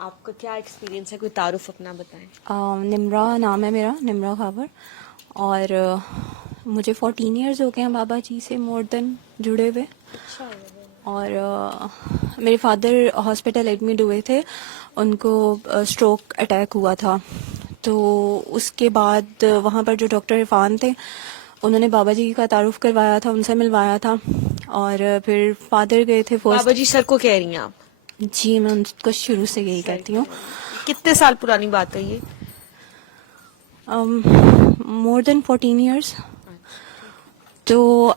آپ کا کیا ایکسپیرینس ہے؟ کوئی تعارف اپنا بتائیں. نمرا نام ہے میرا، نمرا خاور. اور مجھے 14 ایئرز ہو گئے ہیں بابا جی سے مور دین جڑے ہوئے. اچھا. اور میرے فادر ہاسپٹل ایڈمٹ ہوئے تھے، ان کو اسٹروک اٹیک ہوا تھا. تو اس کے بعد وہاں پر جو ڈاکٹر عرفان تھے انہوں نے بابا جی کا تعارف کروایا تھا، ان سے ملوایا تھا. اور پھر فادر گئے تھے بابا فرسٹ. جی سر کو کہہ رہی ہیں آپ؟ جی میں ان کو شروع سے یہی کہتی ہوں. کتنے سال پرانی بات ہے یہ؟ مور دین 14 ایئرس. اچھا ٹھیک. تو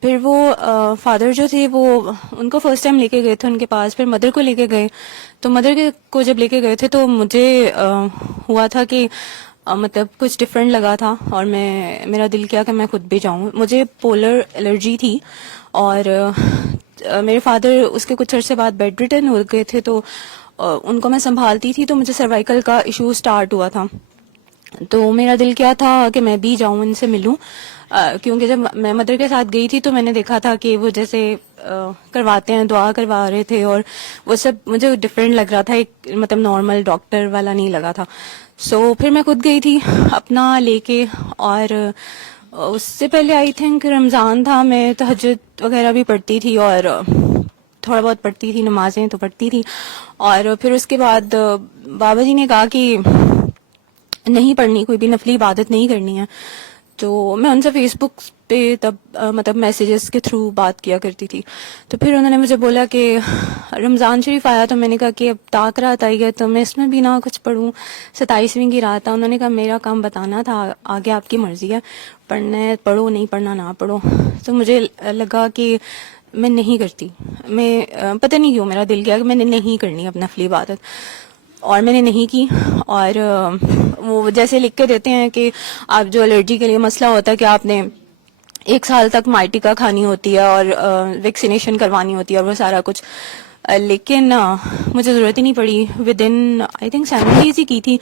پھر وہ فادر جو تھے وہ ان کو فرسٹ ٹائم لے کے گئے تھے ان کے پاس، پھر مدر کو لے کے گئے. تو مدر کو جب لے کے گئے تھے تو مجھے ہوا تھا کہ مطلب کچھ ڈفرینٹ لگا تھا، اور میرا دل کیا کہ میں خود بھی جاؤں. مجھے پولر الرجی تھی، اور میرے فادر اس کے کچھ عرصے بعد بیڈ ریٹن ہو گئے تھے. تو ان کو میں سنبھالتی تھی، تو مجھے سروائیکل کا ایشو اسٹارٹ ہوا تھا. تو میرا دل کیا تھا کہ میں بھی جاؤں، ان سے ملوں. کیونکہ جب میں مدر کے ساتھ گئی تھی تو میں نے دیکھا تھا کہ وہ جیسے کرواتے ہیں، دعا کروا رہے تھے، اور وہ سب مجھے ڈفرینٹ لگ رہا تھا، ایک مطلب نارمل ڈاکٹر والا نہیں لگا تھا. سو پھر میں خود گئی تھی اپنا لے کے. اور اس سے پہلے آئی تھنک رمضان تھا، میں تہجد وغیرہ بھی پڑھتی تھی، اور تھوڑا بہت پڑھتی تھی، نمازیں تو پڑھتی تھی. اور پھر اس کے بعد بابا جی نے کہا کہ نہیں پڑھنی، کوئی بھی نفلی عبادت نہیں کرنی ہے. تو میں ان سے فیس بک پہ تب مطلب میسیجز کے تھرو بات کیا کرتی تھی. تو پھر انہوں نے مجھے بولا کہ رمضان شریف آیا، تو میں نے کہا کہ اب طاق رات آئی ہے تو میں اس میں بھی نہ کچھ پڑھوں. 27ویں کی رات تھا. انہوں نے کہا میرا کام بتانا تھا، آگے آپ کی مرضی ہے، پڑھنا ہے پڑھو، نہیں پڑھنا نہ پڑھو. تو مجھے لگا کہ میں نہیں کرتی. میں پتہ نہیں کیوں میرا دل کیا کہ میں نے نہیں کرنی اپنا نفلی عبادت، اور میں نے نہیں کی. اور وہ جیسے لکھ کے دیتے ہیں کہ آپ جو الرجی کے لیے مسئلہ ہوتا ہے کہ آپ نے 1 سال تک مائٹیکا کھانی ہوتی ہے اور ویکسینیشن کروانی ہوتی ہے اور وہ سارا کچھ. لیکن مجھے ضرورت ہی نہیں پڑی. With in I think 7 days ہی کی تھی.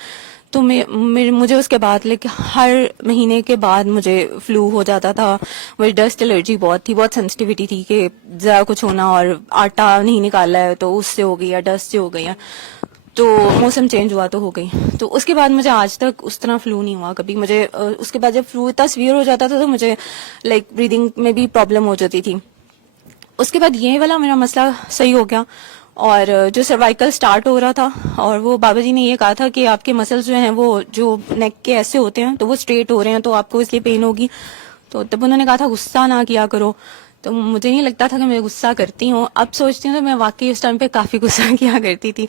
تو مجھے اس کے بعد ہر مہینے کے بعد مجھے فلو ہو جاتا تھا. مجھے ڈسٹ الرجی بہت تھی، بہت سینسٹیوٹی تھی کہ ذرا کچھ ہونا، اور آٹا نہیں نکالا ہے تو اس سے ہو گئی ہے، ڈسٹ سے ہو گئی ہے، تو موسم چینج ہوا تو ہو گئی. تو اس کے بعد مجھے آج تک اس طرح فلو نہیں ہوا کبھی. مجھے اس کے بعد جب فلو اتنا سیویئر ہو جاتا تھا تو مجھے بریدنگ میں بھی پرابلم ہو جاتی تھی. اس کے بعد یہ والا میرا مسئلہ صحیح ہو گیا. اور جو سروائیکل سٹارٹ ہو رہا تھا، اور وہ بابا جی نے یہ کہا تھا کہ آپ کے مسلز جو ہیں وہ جو نیک کے ایسے ہوتے ہیں تو وہ اسٹریٹ ہو رہے ہیں تو آپ کو اس لیے پین ہوگی. تو تب انہوں نے کہا تھا غصہ نہ کیا کرو. تو مجھے نہیں لگتا تھا کہ میں غصہ کرتی ہوں. اب سوچتی ہوں تو میں واقعی اس ٹائم پہ کافی غصہ کیا کرتی تھی.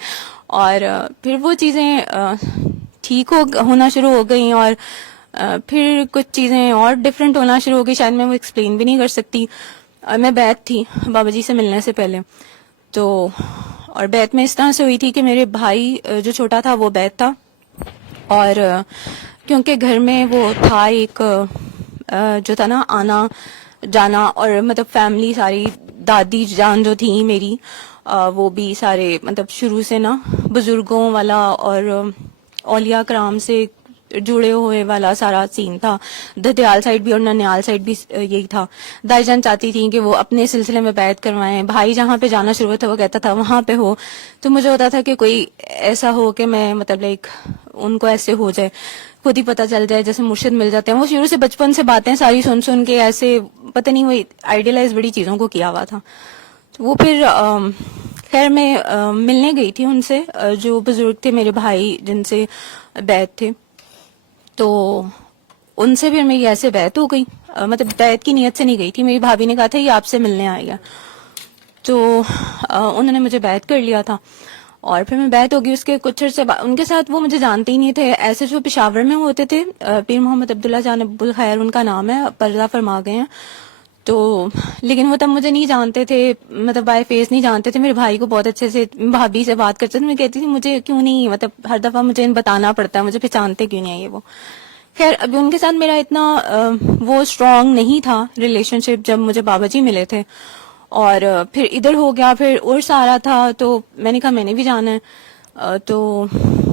اور پھر وہ چیزیں ٹھیک ہونا شروع ہو گئیں، اور پھر کچھ چیزیں اور ڈفرینٹ ہونا شروع ہو گئی. شاید میں وہ ایکسپلین بھی نہیں کر سکتی. میں بیت تھی بابا جی سے ملنے سے پہلے. تو اور بیت میں اس طرح سے ہوئی تھی کہ میرے بھائی جو چھوٹا تھا وہ بیت تھا، اور کیونکہ گھر میں وہ تھا ایک جو تھا نا آنا جانا، اور مطلب فیملی ساری، دادی جان جو تھی میری وہ بھی سارے مطلب شروع سے نا بزرگوں والا اور اولیاء کرام سے جڑے ہوئے والا سارا سین تھا. ددیال سائڈ بھی اور ننیال سائڈ بھی یہی تھا. دائی جان چاہتی تھیں کہ وہ اپنے سلسلے میں بیعت کروائیں. بھائی جہاں پہ جانا شروع تھا وہ کہتا تھا وہاں پہ ہو. تو مجھے ہوتا تھا کہ کوئی ایسا ہو کہ میں مطلب ان کو ایسے ہو جائے، خود ہی پتہ چل جائے، جیسے مرشد مل جاتے ہیں. وہ شروع سے بچپن سے باتیں ساری سن کے ایسے پتہ نہیں وہ آئیڈیلائز بڑی چیزوں کو کیا ہوا تھا. تو وہ پھر خیر میں ملنے گئی تھی ان سے، جو بزرگ تھے میرے بھائی جن سے بیعت تھے. تو ان سے پھر میری ایسے بیعت ہو گئی. مطلب بیعت کی نیت سے نہیں گئی تھی، میری بھابھی نے کہا تھا یہ آپ سے ملنے آئے گا. تو انہوں نے مجھے بیعت کر لیا تھا، اور پھر میں بیعت ہو گئی. اس کے کچھ عرصے ان کے ساتھ وہ مجھے جانتے ہی نہیں تھے. ایسے جو پشاور میں ہوتے تھے، پیر محمد عبداللہ جان ابو الخیر ان کا نام ہے، پردہ فرما گئے ہیں. تو لیکن وہ تب مجھے نہیں جانتے تھے، مطلب بائی فیس نہیں جانتے تھے. میرے بھائی کو بہت اچھے سے بھابھی سے بات کرتے تھے. میں کہتی تھی مجھے کیوں نہیں، مطلب ہر دفعہ مجھے بتانا پڑتا ہے، مجھے پہچانتے کیوں نہیں ہے یہ وہ. خیر ابھی ان کے ساتھ میرا اتنا وہ اسٹرانگ نہیں تھا ریلیشن شپ جب مجھے بابا جی ملے تھے. اور پھر ادھر ہو گیا، پھر عرس آ رہا تھا تو میں نے کہا میں نے بھی جانا ہے. تو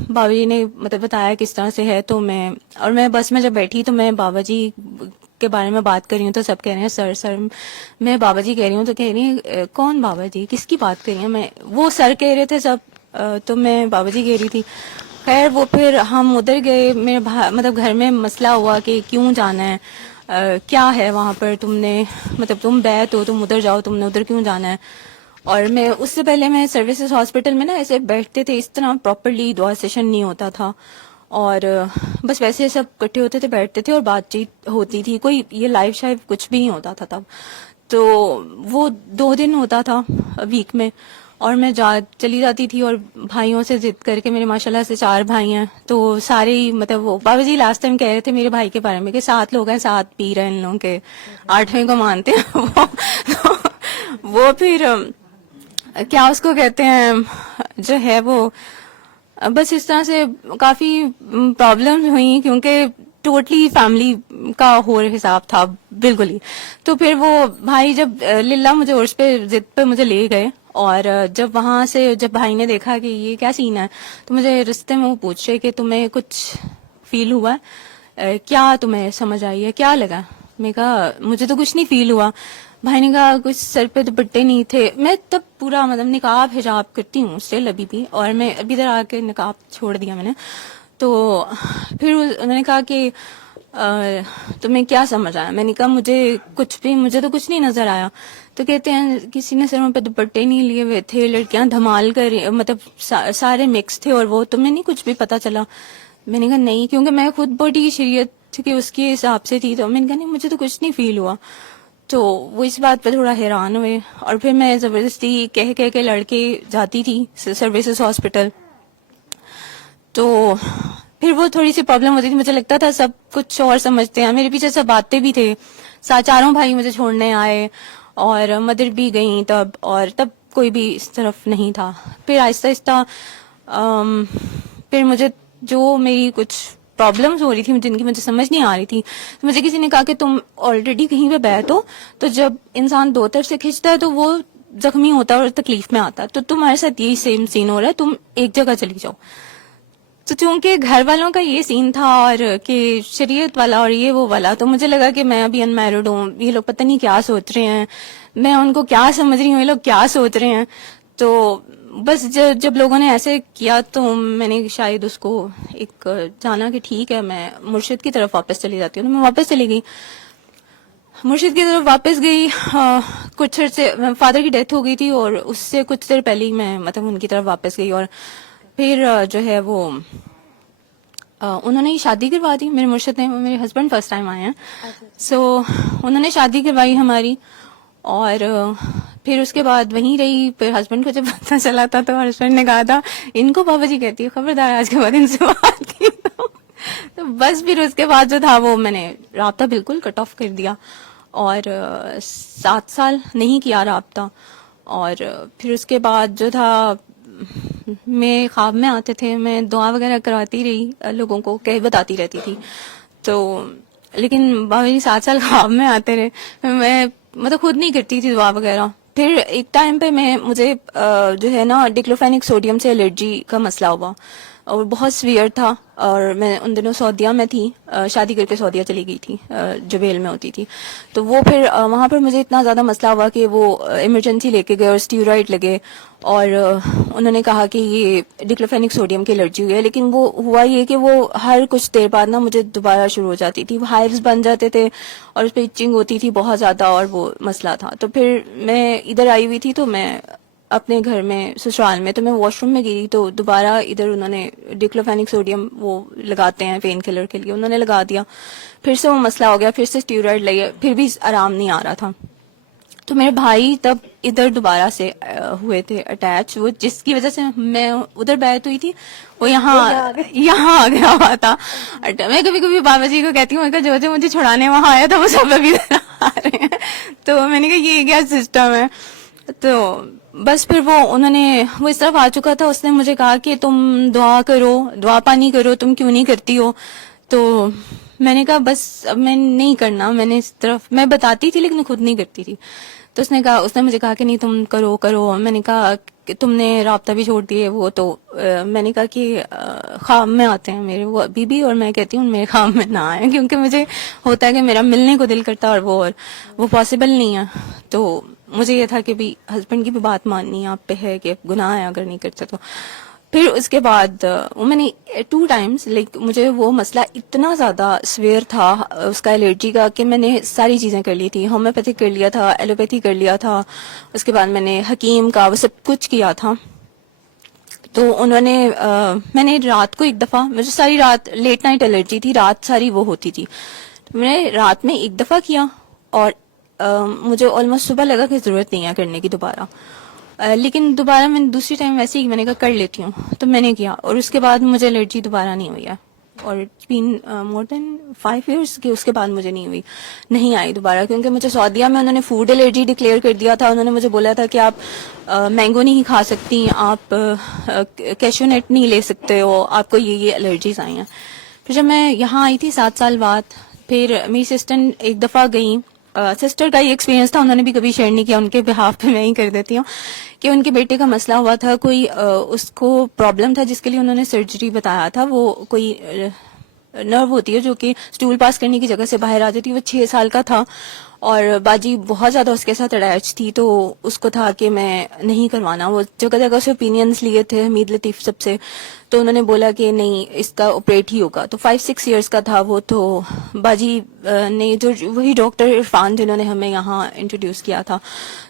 بابا جی نے مطلب بتایا کس طرح سے ہے. تو میں بس میں جب بیٹھی تو میں بابا جی کے بارے میں بات کر رہی ہوں تو سب کہہ رہے ہیں سر. میں بابا جی کہہ رہی ہوں تو کہہ رہی ہیں کون بابا جی، کس کی بات کر رہی ہیں؟ وہ سر کہہ رہے تھے سب. تو میں بابا جی کہہ رہی تھی. خیر وہ پھر ہم ادھر گئے, میرے مطلب گھر میں مسئلہ ہوا کہ کیوں جانا ہے, کیا ہے وہاں پر, تم نے مطلب تم بیت ہو, تم ادھر جاؤ, تم نے ادھر کیوں جانا ہے. اور میں اس سے پہلے میں سروسز ہاسپٹل میں نا ایسے بیٹھتے تھے, اس طرح پراپرلی دعا سیشن نہیں ہوتا تھا, اور بس ویسے سب اکٹھے ہوتے تھے, بیٹھتے تھے اور بات چیت ہوتی تھی, کوئی یہ لائف شائف کچھ بھی نہیں ہوتا تھا تب. تو وہ 2 دن ہوتا تھا ویک میں, اور میں چلی جاتی تھی, اور بھائیوں سے ضد کر کے, میرے ماشاءاللہ سے 4 بھائی ہیں, تو سارے ہی مطلب وہ بابا جی لاسٹ ٹائم کہہ رہے تھے میرے بھائی کے بارے میں کہ 7 لوگ ہیں, 7 پی رہے ہیں ان لوگوں کے, 8ویں کو مانتے ہیں وہ پھر کیا اس کو کہتے ہیں جو ہے وہ, بس اس طرح سے کافی پرابلم ہوئی, کیونکہ ٹوٹلی فیملی کا ہو حساب تھا بالکل ہی. تو پھر وہ بھائی جب للہ مجھے عرس پہ ضد پہ مجھے لے گئے, اور جب وہاں سے جب بھائی نے دیکھا کہ یہ کیا سین ہے, تو مجھے رستے میں وہ پوچھ رہے کہ تمہیں کچھ فیل ہوا ہے, کیا تمہیں سمجھ آئی ہے, کیا لگا. میں کہا مجھے تو کچھ نہیں فیل ہوا. بھائی نے کہا کچھ سر پہ دوپٹے نہیں تھے. میں تب پورا مطلب نقاب حجاب کرتی ہوں اسٹل ابھی بھی, اور میں ابھی ادھر آ کے نقاب چھوڑ دیا میں نے. تو پھر انہوں نے کہا کہ تمہیں کیا سمجھ آیا. میں نے کہا مجھے تو کچھ نہیں نظر آیا. تو کہتے ہیں کسی نے سروں پہ دوپٹے نہیں لیے ہوئے تھے, لڑکیاں دھمال کر مطلب سارے مکس تھے, اور وہ تمہیں نہیں کچھ بھی پتا چلا. میں نے کہا نہیں, کیونکہ میں خود بڑی شریعت کی اس کے حساب سے تھی, تو میں نے کہا نہیں مجھے تو کچھ نہیں فیل ہوا. تو وہ اس بات پہ تھوڑا حیران ہوئے, اور پھر میں زبردستی کہہ کے لڑکے جاتی تھی سروسز ہاسپٹل. تو پھر وہ تھوڑی سی پرابلم ہوتی تھی, مجھے لگتا تھا سب کچھ اور سمجھتے ہیں, میرے پیچھے سب آتے بھی تھے, 4 بھائی مجھے چھوڑنے آئے, اور مدر بھی گئیں تب, اور تب کوئی بھی اس طرف نہیں تھا. پھر آہستہ آہستہ پھر مجھے جو میری کچھ پرابلمز ہو رہی تھی جن کی مجھے سمجھ نہیں آ رہی تھی, تو مجھے کسی نے کہا کہ تم آلریڈی کہیں پہ بیٹھ ہو, تو جب انسان 2 طرف سے کھینچتا ہے تو وہ زخمی ہوتا ہے اور تکلیف میں آتا ہے, تو تمہارے ساتھ یہی سیم سین ہو رہا ہے, تم ایک جگہ چلی جاؤ. تو چونکہ گھر والوں کا یہ سین تھا, اور کہ شریعت والا اور یہ وہ والا, تو مجھے لگا کہ میں ابھی انمیرڈ ہوں, یہ لوگ پتہ نہیں کیا سوچ رہے ہیں, میں ان کو کیا سمجھ رہی ہوں, یہ لوگ کیا سوچ رہے ہیں. تو بس جب لوگوں نے ایسے کیا, تو میں نے شاید اس کو ایک جانا کہ ٹھیک ہے میں مرشد کی طرف واپس چلی جاتی ہوں. تو میں واپس چلی گئی, مرشد کی طرف واپس گئی. کچھ عرصے فادر کی ڈیتھ ہو گئی تھی, اور اس سے کچھ دیر پہلے ہی میں مطلب ان کی طرف واپس گئی. اور پھر جو ہے وہ انہوں نے شادی کروا دی میرے مرشد نے, میرے ہسبینڈ فرسٹ ٹائم آئے ہیں, سو انہوں نے شادی کروائی ہماری. اور پھر اس کے بعد وہیں رہی. پھر ہسبینڈ کو جب پتہ چلا تھا تو ہسبینڈ نے کہا تھا ان کو بابا جی کہتی ہے, خبردار آج کے بعد ان سے بات کی. تو بس پھر اس کے بعد جو تھا وہ میں نے رابطہ بالکل کٹ آف کر دیا, اور 7 سال نہیں کیا رابطہ. اور پھر اس کے بعد جو تھا میں خواب میں آتے تھے, میں دعا وغیرہ کرواتی رہی, لوگوں کو بتاتی رہتی تھی. تو لیکن بابا جی 7 سال خواب میں آتے رہے, میں مطلب خود نہیں کرتی تھی دعا وغیرہ. پھر ایک ٹائم پہ مجھے جو ہے نا ڈکلوفینک سوڈیم سے الرجی کا مسئلہ ہوا, اور بہت سویئر تھا. اور میں ان دنوں سعودیہ میں تھی, شادی کر کے سعودیہ چلی گئی تھی, جبیل میں ہوتی تھی. تو وہ پھر وہاں پر مجھے اتنا زیادہ مسئلہ ہوا کہ وہ ایمرجنسی لے کے گئے, اور اسٹیرائڈ لگے, اور انہوں نے کہا کہ یہ ڈکلوفینک سوڈیم کی الرجی ہوئی ہے. لیکن وہ ہوا یہ کہ وہ ہر کچھ دیر بعد نا مجھے دوبارہ شروع ہو جاتی تھی, ہائیوز بن جاتے تھے, اور اس پہ ایچنگ ہوتی تھی بہت زیادہ, اور وہ مسئلہ تھا. تو پھر میں ادھر آئی ہوئی تھی, تو میں اپنے گھر میں سسرال میں, تو میں واش روم میں گئی, تو دوبارہ ادھر انہوں نے ڈکلوفینک سوڈیم وہ لگاتے ہیں پین کلر کے لیے, انہوں نے لگا دیا. پھر سے وہ مسئلہ ہو گیا, پھر سے اسٹیرائڈ لگے, پھر بھی آرام نہیں آ رہا تھا. تو میرے بھائی تب ادھر دوبارہ سے ہوئے تھے اٹیچ, وہ جس کی وجہ سے میں ادھر بیٹھ ہوئی تھی, وہ یہاں آ گیا ہوا تھا. میں کبھی کبھی بابا جی کو کہتی ہوں, جو جو مجھے چھڑانے وہاں آیا تھا وہ سب ابھی آ رہے ہیں. تو میں نے کہا یہ کیا سسٹم ہے. تو بس پھر انہوں نے وہ اس طرف آ چکا تھا, اس نے مجھے کہا کہ تم دعا کرو, دعا پانی کرو, تم کیوں نہیں کرتی ہو. تو میں نے کہا بس اب میں نہیں کرنا, میں نے اس طرف میں بتاتی تھی لیکن خود نہیں کرتی تھی. تو اس نے مجھے کہا کہ نہیں تم کرو. میں نے کہا کہ تم نے رابطہ بھی چھوڑ دیے وہ, تو میں نے کہا کہ خواب میں آتے ہیں میرے وہ ابھی بھی, اور میں کہتی ہوں میرے خواب میں نہ آئے, کیونکہ مجھے ہوتا ہے کہ میرا ملنے کو دل کرتا ہے, اور وہ پاسبل نہیں ہے. تو مجھے یہ تھا کہ بھی ہسبینڈ کی بھی بات ماننی آپ پہ ہے کہ گناہ ہے اگر نہیں کرتے تو. پھر اس کے بعد میں نے 2 times لائک مجھے وہ مسئلہ اتنا زیادہ سویئر تھا اس کا الرجی کا کہ میں نے ساری چیزیں کر لی تھی. ہومیوپیتھک کر لیا تھا, ایلوپیتھی کر لیا تھا, اس کے بعد میں نے حکیم کا وہ سب کچھ کیا تھا. تو انہوں نے میں نے رات کو ایک دفعہ, مجھے ساری رات لیٹ نائٹ الرجی تھی, رات ساری وہ ہوتی تھی, تو میں نے رات میں ایک دفعہ کیا اور مجھے آلموسٹ صبح لگا کہ ضرورت نہیں ہے کرنے کی دوبارہ. لیکن دوبارہ میں نے دوسری ٹائم ویسے ہی میں نے کہا کر لیتی ہوں, تو میں نے کیا اور اس کے بعد مجھے الرجی دوبارہ نہیں ہوئی ہے. اور it's been more then 5 years کہ اس کے بعد مجھے نہیں آئی دوبارہ, کیونکہ مجھے سعودیہ میں انہوں نے فوڈ الرجی ڈکلیئر کر دیا تھا. انہوں نے مجھے بولا تھا کہ آپ مینگو نہیں کھا سکتی, آپ کیشو نٹ نہیں لے سکتے ہو, آپ کو یہ الرجیز آئی ہیں. پھر جب میں یہاں آئی تھی 7 سال بعد, پھر میری سسٹر ایک دفعہ گئی, سسٹر کا یہ ایکسپیرینس تھا, انہوں نے بھی کبھی شیئر نہیں کیا, ان کے بہاف پہ میں ہی کر دیتی ہوں, کہ ان کے بیٹے کا مسئلہ ہوا تھا, کوئی اس کو پرابلم تھا جس کے لیے انہوں نے سرجری بتایا تھا. وہ کوئی نرو ہوتی ہے جو کہ اسٹول پاس کرنے کی جگہ سے باہر آ جاتی ہے. وہ 6 سال کا تھا اور باجی بہت زیادہ اس کے ساتھ اٹیچ تھی, تو اس کو تھا کہ میں نہیں کروانا. وہ جگہ جگہ سے اوپینینس لیے تھے حمید لطیف سب سے, تو انہوں نے بولا کہ نہیں اس کا آپریٹ ہی ہوگا. تو 5-6 ایئرس کا تھا وہ. تو باجی نے جو وہی ڈاکٹر عرفان جنہوں نے ہمیں یہاں انٹروڈیوس کیا تھا,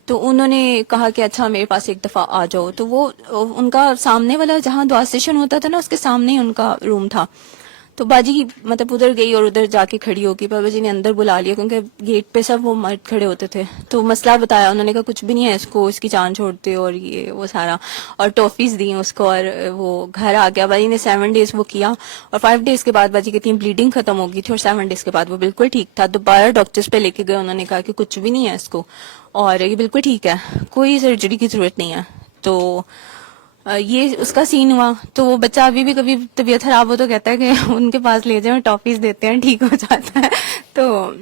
تو انہوں نے کہا کہ اچھا میرے پاس ایک دفعہ آ جاؤ. تو وہ ان کا سامنے والا جہاں دعا سیشن ہوتا تھا نا, اس کے سامنے ہی ان کا روم تھا. تو باجی مطلب ادھر گئی اور ادھر جا کے کھڑی ہو گئی. بابا جی نے اندر بلا لیا کیونکہ گیٹ پہ سب وہ مرد کھڑے ہوتے تھے. تو مسئلہ بتایا, انہوں نے کہا کچھ بھی نہیں ہے اس کو, اس کی جان چھوڑتے اور یہ وہ سارا, اور ٹافیز دی اس کو, اور وہ گھر آ گیا. باجی نے 7 days وہ کیا, اور 5 days کے بعد باجی کہتی ہیں بلیڈنگ ختم ہو گئی تھی, اور 7 days کے بعد وہ بالکل ٹھیک تھا. دوبارہ ڈاکٹرز پہ لے کے گئے, انہوں نے کہا کہ کچھ بھی نہیں ہے اس کو اور یہ بالکل ٹھیک ہے, کوئی سرجری کی ضرورت نہیں ہے. تو یہ اس کا سین ہوا. تو وہ بچہ ابھی بھی کبھی طبیعت خراب ہو تو کہتا ہے کہ ان کے پاس لے جائیں, ٹافیز دیتے ہیں, ٹھیک ہو جاتا ہے. تو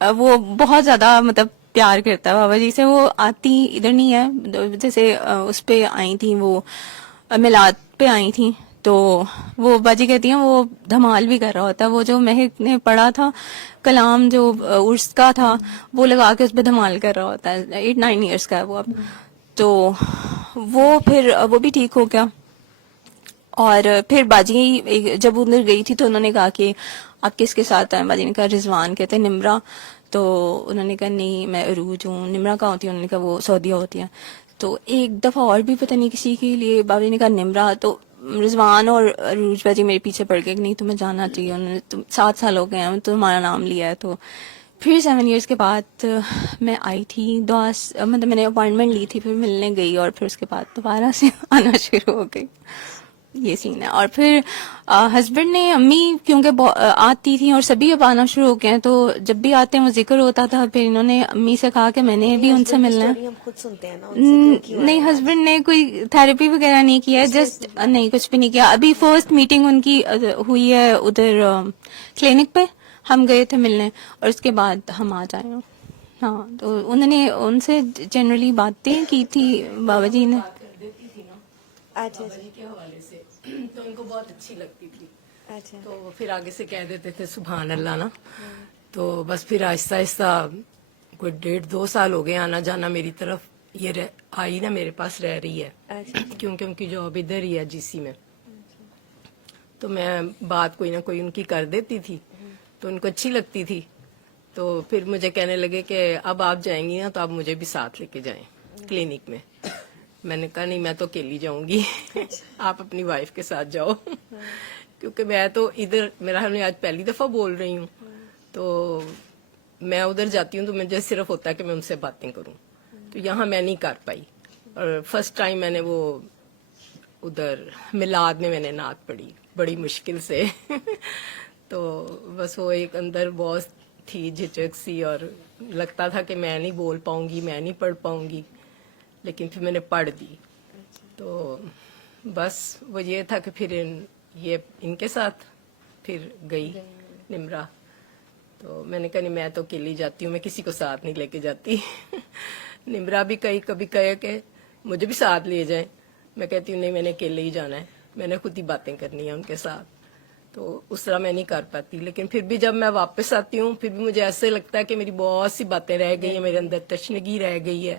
وہ بہت زیادہ مطلب پیار کرتا ہے بابا جی سے. وہ آتی ادھر نہیں ہے, جیسے اس پہ آئی تھیں, وہ میلاد پہ آئی تھیں, تو وہ باجی کہتی ہیں وہ دھمال بھی کر رہا ہوتا ہے. وہ جو مہک نے پڑھا تھا کلام جو عرس کا تھا, وہ لگا کے اس پہ دھمال کر رہا ہوتا ہے. 8-9 ایئرس کا ہے وہ اب. تو وہ پھر وہ بھی ٹھیک ہو گیا. اور پھر باجی جب ادھر گئی تھی تو انہوں نے کہا کہ آپ کس کے ساتھ آئے. باجی نے کہا رضوان, کہتے ہیں نمرا. تو انہوں نے کہا نہیں میں عروج ہوں. نمرا کہاں ہوتی ہے؟ انہوں نے کہا وہ سعودیہ ہوتی ہے. تو ایک دفعہ اور بھی پتہ نہیں کسی کے لیے باجی نے کہا نمرا. تو رضوان اور عروج باجی میرے پیچھے پڑ گئے کہ نہیں تمہیں جانا چاہیے. انہوں نے 7 سال ہو گئے ہیں, تمہارا نام لیا ہے. تو پھر 7 ایئرس کے بعد میں آئی تھی, مطلب میں نے اپوائنٹمنٹ لی تھی, پھر ملنے گئی, اور پھر اس کے بعد دوبارہ سے آنا شروع ہو گئی. یہ سین ہے. اور پھر ہسبینڈ نے, امی کیونکہ آتی تھیں اور سبھی اب آنا شروع ہو گئے ہیں, تو جب بھی آتے ہیں وہ ذکر ہوتا تھا. پھر انہوں نے امی سے کہا کہ میں نے بھی ان سے ملنا ہے. ہم خود سنتے ہیں نا ان سے کیوں نہیں, ہسبینڈ نے کوئی تھراپی وغیرہ نہیں کیا, جسٹ نہیں کچھ بھی نہیں کیا. ابھی فرسٹ میٹنگ ان کی ہوئی ہے ادھر کلینک پہ, ہم گئے تھے ملنے, اور اس کے بعد ہم آ جائیں. ہاں, تو انہوں نے ان سے جنرلی باتیں کی تھی بابا جی نے. اچھا کے حوالے سے تو ان کو بہت اچھی لگتی تھی. اچھا تو وہ پھر آگے سے کہہ دیتے تھے سبحان اللہ نا. تو بس پھر آہستہ آہستہ کوئی 1.5-2 سال ہو گئے آنا جانا میری طرف. یہ آئی نا میرے پاس رہ رہی ہے, کیونکہ ان کی جاب ادھر ہی ہے جی سی میں. تو میں بات کوئی نہ کوئی ان کی کر دیتی تھی, تو ان کو اچھی لگتی تھی. تو پھر مجھے کہنے لگے کہ اب آپ جائیں گی نا تو آپ مجھے بھی ساتھ لے کے جائیں کلینک میں. میں نے کہا نہیں میں تو اکیلی جاؤں گی, آپ اپنی وائف کے ساتھ جاؤ. کیونکہ میں تو ادھر, میرا ہم نے آج پہلی دفعہ بول رہی ہوں, تو میں ادھر جاتی ہوں تو مجھے صرف ہوتا ہے کہ میں ان سے باتیں کروں. تو یہاں میں نہیں کر پائی. اور فرسٹ ٹائم میں نے وہ ادھر میلاد میں نے نعت پڑھی بڑی مشکل سے. تو بس وہ ایک اندر بہت تھی جھجک سی, اور لگتا تھا کہ میں نہیں بول پاؤں گی, میں نہیں پڑھ پاؤں گی. لیکن پھر میں نے پڑھ دی. تو بس وہ یہ تھا کہ پھر یہ ان کے ساتھ پھر گئی نمرا. تو میں نے کہا نہیں میں تو اکیلی جاتی ہوں, میں کسی کو ساتھ نہیں لے کے جاتی. نمرا بھی کبھی کہے کہ مجھے بھی ساتھ لے جائیں. میں کہتی ہوں نہیں میں نے اکیلے ہی جانا ہے, میں نے خود ہی باتیں کرنی ہیں ان کے ساتھ. تو اس طرح میں نہیں کر پاتی. لیکن پھر بھی جب میں واپس آتی ہوں پھر بھی مجھے ایسے لگتا ہے کہ میری بہت سی باتیں رہ گئی ہیں, میرے اندر تشنگی رہ گئی ہے.